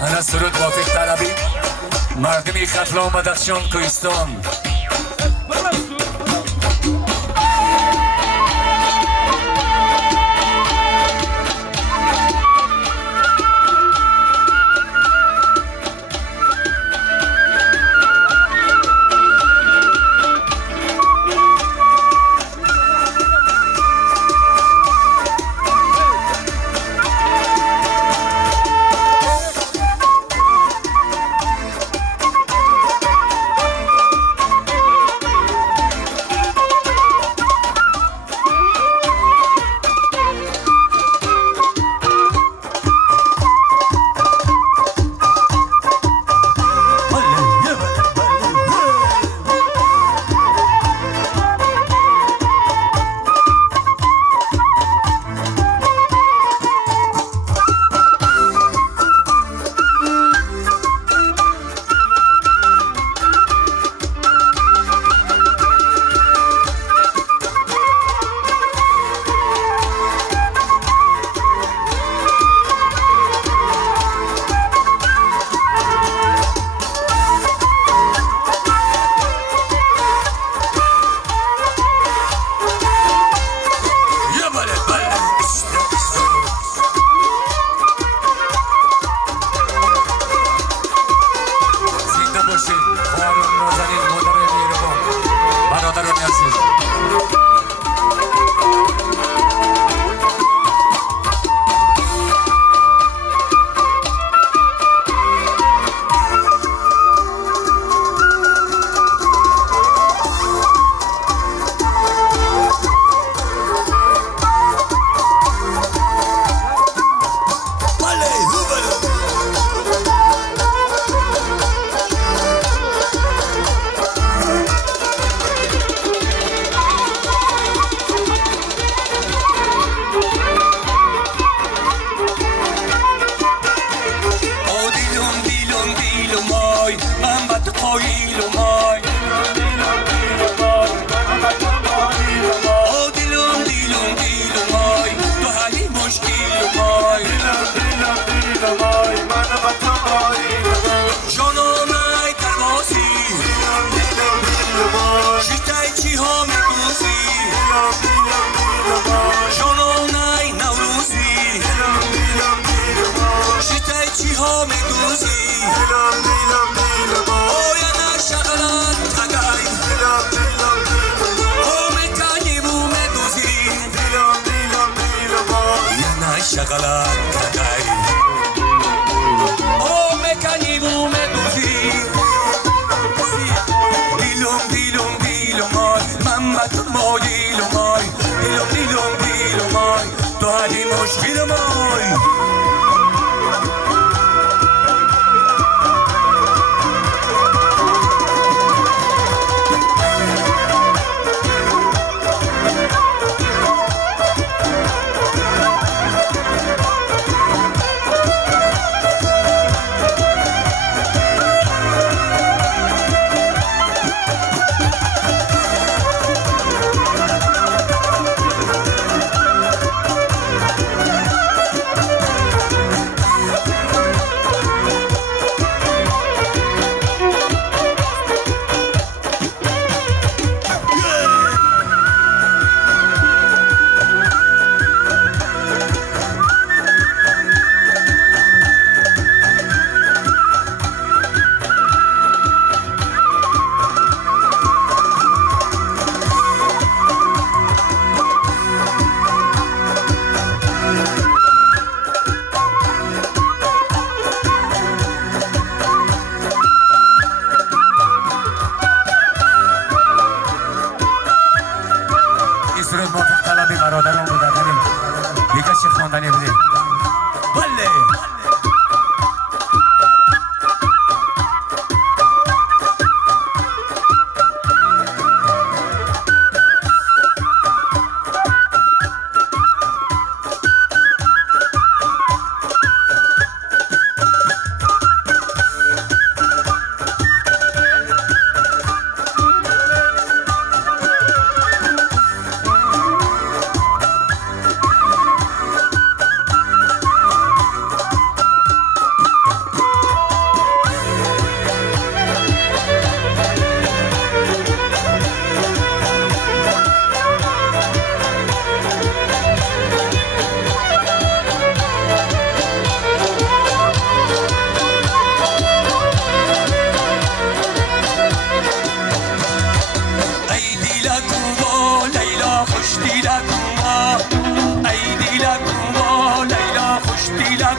انا سرود موافق طلبی مردمی خفلا و مدخشان کوهستان.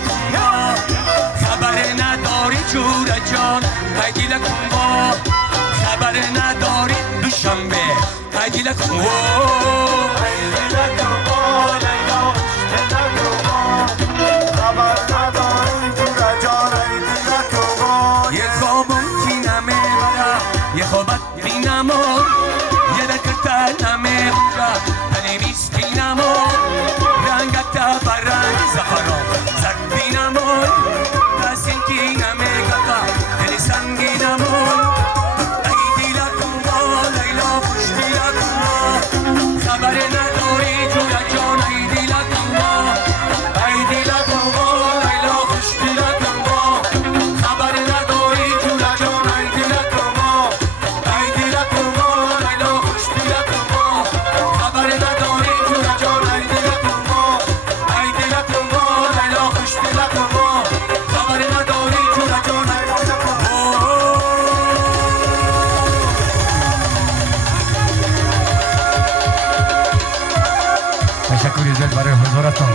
کنبا خبر نداری جور جان قیدیل کنبا خبر نداری دوشنبه قیدیل کنبا قیدیل کنبا لیلا خبر نداری جور جان قیدیل کنبا یه خوابم کی نمیبرم یه خوابت بینمون یه دکتر نمیبرم تنمیز بینمون رنگت برنگ زخارا زد بینمون دستین کی نمیگفم دل سنگینمون قیدیل کنبا لیلا خوش دیل کنبا خبر نداری جور جان قیدیل کنبا قیدیل کنبا لیلا خوش دیل کنبا خبر نداری جور جان قیدیل کنبا قیدیل کنبا لیلا خوش دیل کنبا خبر نداری جور جان قیدیل کنبا قیدیل کنبا لیلا خوش دیل کنبا خبر نداری جور جان قیدیل کنبا تشکر زیاد برای حضورتون